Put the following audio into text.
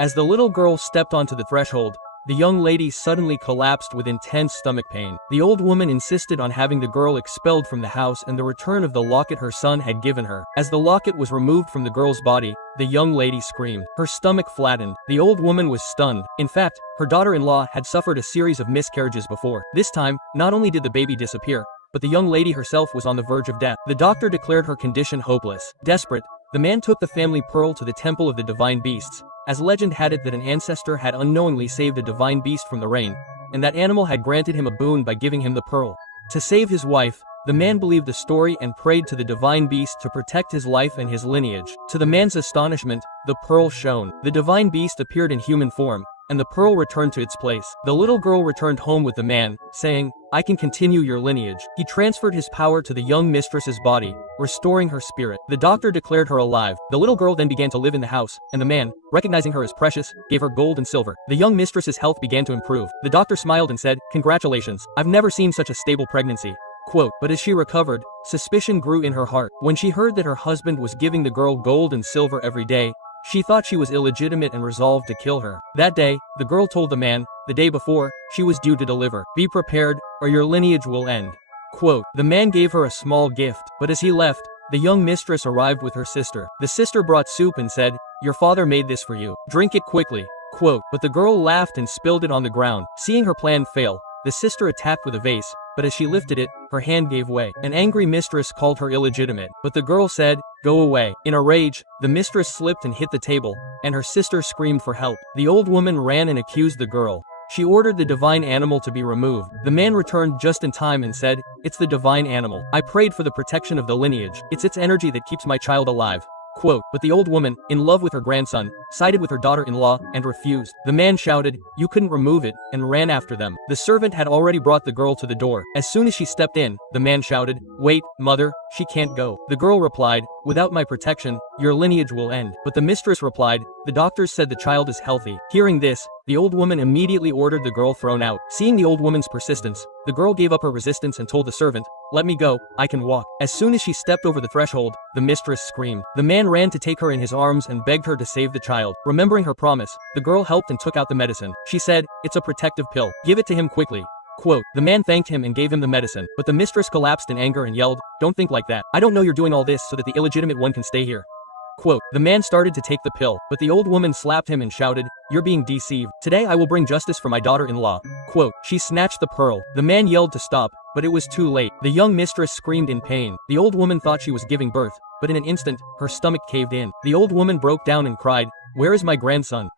As the little girl stepped onto the threshold, the young lady suddenly collapsed with intense stomach pain. The old woman insisted on having the girl expelled from the house and the return of the locket her son had given her. As the locket was removed from the girl's body, the young lady screamed. Her stomach flattened. The old woman was stunned. In fact, her daughter-in-law had suffered a series of miscarriages before. This time, not only did the baby disappear, but the young lady herself was on the verge of death. The doctor declared her condition hopeless. Desperate, the man took the family pearl to the temple of the divine beasts, as legend had it that an ancestor had unknowingly saved a divine beast from the rain, and that animal had granted him a boon by giving him the pearl. To save his wife, the man believed the story and prayed to the divine beast to protect his life and his lineage. To the man's astonishment, the pearl shone. The divine beast appeared in human form, and the pearl returned to its place. The little girl returned home with the man, saying, "I can continue your lineage." He transferred his power to the young mistress's body, restoring her spirit. The doctor declared her alive. The little girl then began to live in the house, and the man, recognizing her as precious, gave her gold and silver. The young mistress's health began to improve. The doctor smiled and said, "Congratulations, I've never seen such a stable pregnancy." Quote, but as she recovered, suspicion grew in her heart. When she heard that her husband was giving the girl gold and silver every day, she thought she was illegitimate and resolved to kill her. That day, the girl told the man, the day before, she was due to deliver. "Be prepared, or your lineage will end." Quote, the man gave her a small gift, but as he left, the young mistress arrived with her sister. The sister brought soup and said, "Your father made this for you. Drink it quickly." Quote, but the girl laughed and spilled it on the ground. Seeing her plan fail, the sister attacked with a vase, but as she lifted it, her hand gave way. An angry mistress called her illegitimate, but the girl said, "Go away." In a rage, the mistress slipped and hit the table, and her sister screamed for help. The old woman ran and accused the girl. She ordered the divine animal to be removed. The man returned just in time and said, "It's the divine animal. I prayed for the protection of the lineage. It's its energy that keeps my child alive." Quote, but the old woman, in love with her grandson, sided with her daughter-in-law, and refused. The man shouted, "You couldn't remove it," and ran after them. The servant had already brought the girl to the door. As soon as she stepped in, the man shouted, "Wait, mother, she can't go." The girl replied, "Without my protection, your lineage will end." But the mistress replied, "The doctors said the child is healthy." Hearing this, the old woman immediately ordered the girl thrown out. Seeing the old woman's persistence, the girl gave up her resistance and told the servant, "Let me go, I can walk." As soon as she stepped over the threshold, the mistress screamed. The man ran to take her in his arms and begged her to save the child. Remembering her promise, the girl helped and took out the medicine. She said, "It's a protective pill. Give it to him quickly." Quote, the man thanked him and gave him the medicine, but the mistress collapsed in anger and yelled, "Don't think like that. I don't know you're doing all this so that the illegitimate one can stay here." Quote, the man started to take the pill, but the old woman slapped him and shouted, "You're being deceived. Today I will bring justice for my daughter-in-law." Quote, she snatched the pearl. The man yelled to stop, but it was too late. The young mistress screamed in pain. The old woman thought she was giving birth, but in an instant, her stomach caved in. The old woman broke down and cried, "Where is my grandson?"